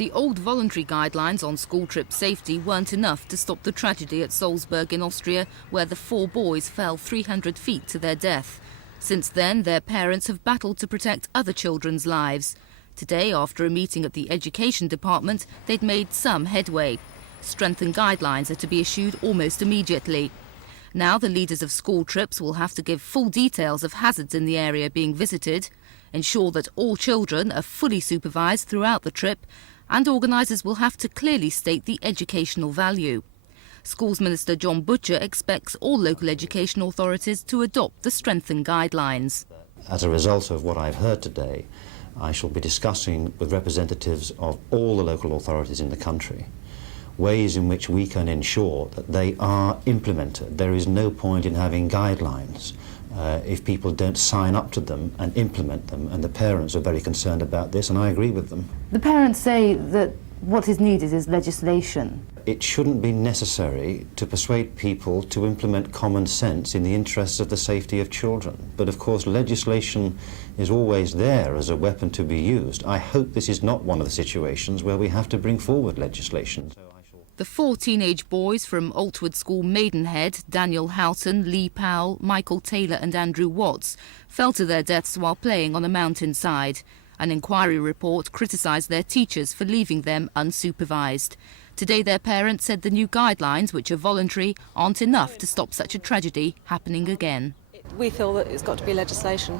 The old voluntary guidelines on school trip safety weren't enough to stop the tragedy at Salzburg in Austria, where the 4 boys fell 300 feet to their death. Since then, their parents have battled to protect other children's lives. Today, after a meeting at the Education Department, they'd made some headway. Strengthened guidelines are to be issued almost immediately. Now the leaders of school trips will have to give full details of hazards in the area being visited, ensure that all children are fully supervised throughout the trip, and organisers will have to clearly state the educational value. Schools Minister John Butcher expects all local education authorities to adopt the strengthened guidelines. As a result of what I've heard today, I shall be discussing with representatives of all the local authorities in the country ways in which we can ensure that they are implemented. There is no point in having guidelines if people don't sign up to them and implement them, and the parents are very concerned about this, and I agree with them. The parents say that what is needed is legislation. It shouldn't be necessary to persuade people to implement common sense in the interests of the safety of children. But of course legislation is always there as a weapon to be used. I hope this is not one of the situations where we have to bring forward legislation. The 4 teenage boys from Altwood School Maidenhead, Daniel Houghton, Lee Powell, Michael Taylor and Andrew Watts, fell to their deaths while playing on a mountainside. An inquiry report criticised their teachers for leaving them unsupervised. Today their parents said the new guidelines, which are voluntary, aren't enough to stop such a tragedy happening again. We feel that it's got to be legislation.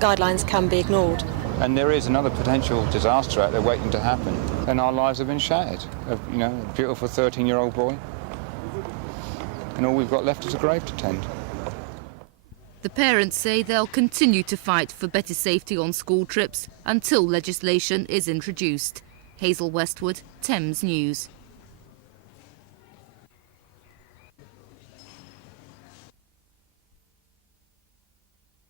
Guidelines can be ignored. And there is another potential disaster out there waiting to happen, and our lives have been shattered. You know, a beautiful 13-year-old boy, and all we've got left is a grave to tend. The parents say they'll continue to fight for better safety on school trips until legislation is introduced. Hazel Westwood, Thames News.